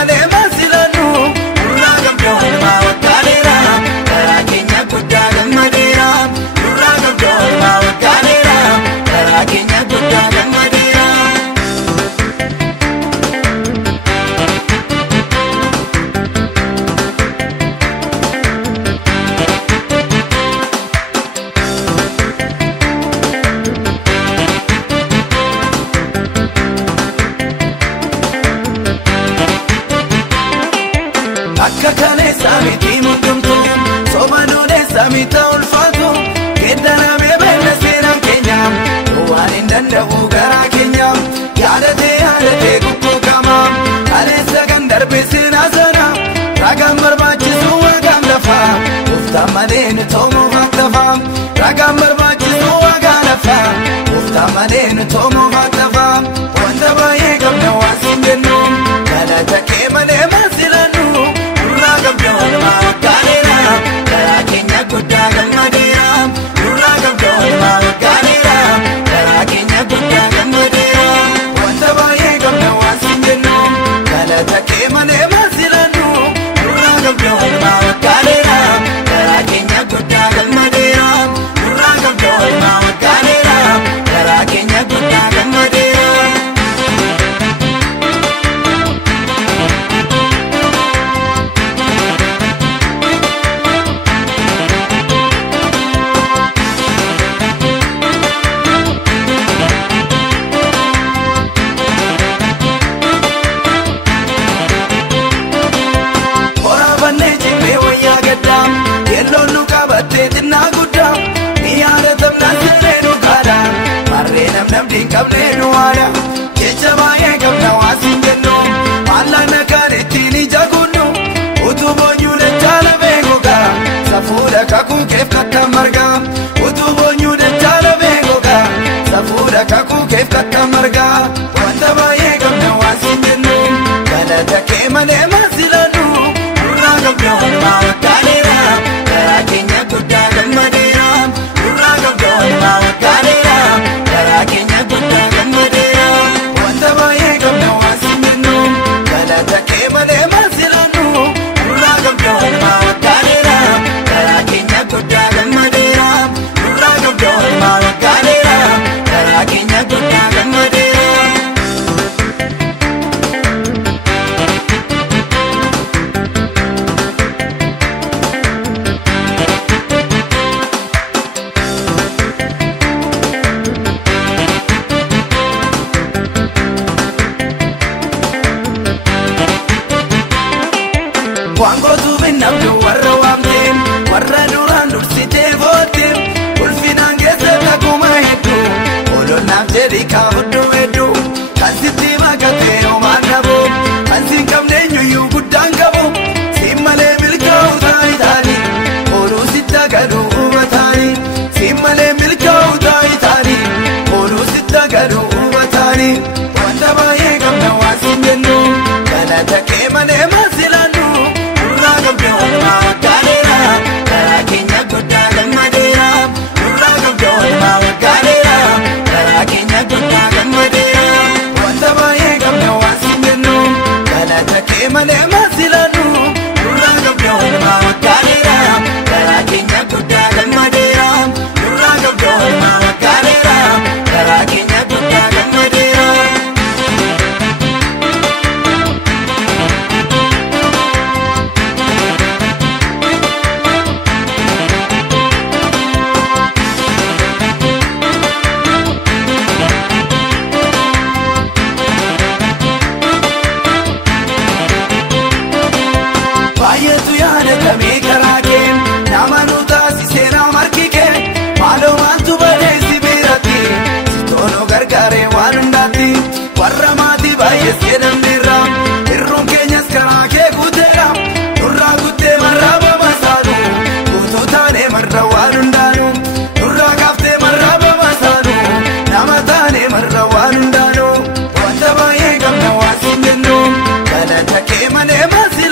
malee maasilaanu nurraa qabdoo ilmaa waggaaleera karaa keenya guddaa gammadeera nurraa qabdoo ilmaa waggaaleera karaa keenya guddaa gammadeera. Akka kaleessa miti mundumtu somanuun eessa mita ulfaatu keeddanamee beela seenaan keenya waan hin danda'u garaa keenya yaadatee kukkuukama kaleessa kan darbe seenaa sana ragaan barbaachisu waaqaan lafa uftaan malee nu toomuuf aktafa ragaan barbaachisu waaqaan lafa uftaan malee nu toomuuf aktafa wanta baay'ee qabna waan siin jennu galata kee malee maasilaanu nurraa qabdoo ilmaa waggaaleera karaa keenya guddaa gammadeera nurraa qabdoo ilmaa waggaaleera karaa keenya guddaa gammadeera wanta baay'ee qabna waan siin jennu galata kee malee maasilaanu nurraa qabdoo ilmaa waggaaleera karaa keenya guddaa gammadeera nurraa qabdoo ilmaa waggaaleera karaa keenya guddaa gammadeera. Yelloon nu qabattee xinnaa guddaa ni yaadatamnaan sirree nu kaadha marree namni hin qabne nu haadha jecha baay'ee qabna waan siin jennu maallaqa kan ittiin ija kunnu utuu boonyuu dachaa lamee gogaa safuudha kakuu keef kakka margaa utuu boonyuu dachaa lamee gogaa safuudha kakuu keef kakka margaa wanta baay'ee qabna waan siin jennu galata kee malee maasilaanu nurraa qabdoo ilmaa waggaaleera karaa keenya guddaa gammadeera nurraa qabdoo ilmaa waggaaleera karaa keenya guddaa gammadeera wanta baay'ee qabna waan siin jennu galata kee malee maasilaanu nurraa qabdoo ilmaa waggaaleera karaa keenya guddaa gammadeera nurraa qabdoo ilmaa waggaaleera karaa keenya guddaa gammadeera. Wangotu binnamnu warra waamteen warra duraan dursitee booddeem ulfinaan keessa kakuma hedduu ololnaaf jedhi kaafudhu hedduu kan sitti makatee homaan qabu kan siin qabneenyuyyuu guddaan qabu siin malee milkaa'u taa'itaani ooluu sitta gaduu hubataani siin malee milkaa'u taa'itaani ooluu sitta gaduu hubataani wanta baay'ee qabna waan siin jennu galata kee malee maasilaanu nurraa qabdoo ilmaa waggaaleera karaa keenya guddaa gammadeera nurraa qabdoo ilmaa waggaaleera karaa keenya guddaa gammadeera wanta baay'ee qabna waan siin jennu galata kee malee maasilaanu nurraa qabdoo ilmaa waggaaleera karaa keenya guddaa gammadeera nurraa qabdoo ilmaa waggaaleera karaa keenya guddaa gammadeera. Baay'eetu yaadatamee karaa kee nama nu taasisee nama harki kee maaloo maaltu bareessi biratti sitoonoo gargaaree waan hundaatti warra maatii baay'eessee namneerra hirruun keenyas karaa kee guuteera nurraa guuttee marraa bamasaanu guutuu taanee marra waan hundaanu nurraa kaaftee marraa bamasaanu nama taanee marra waan hundaanu wanta baay'ee qabna waan siin jennu galata kee malee maasi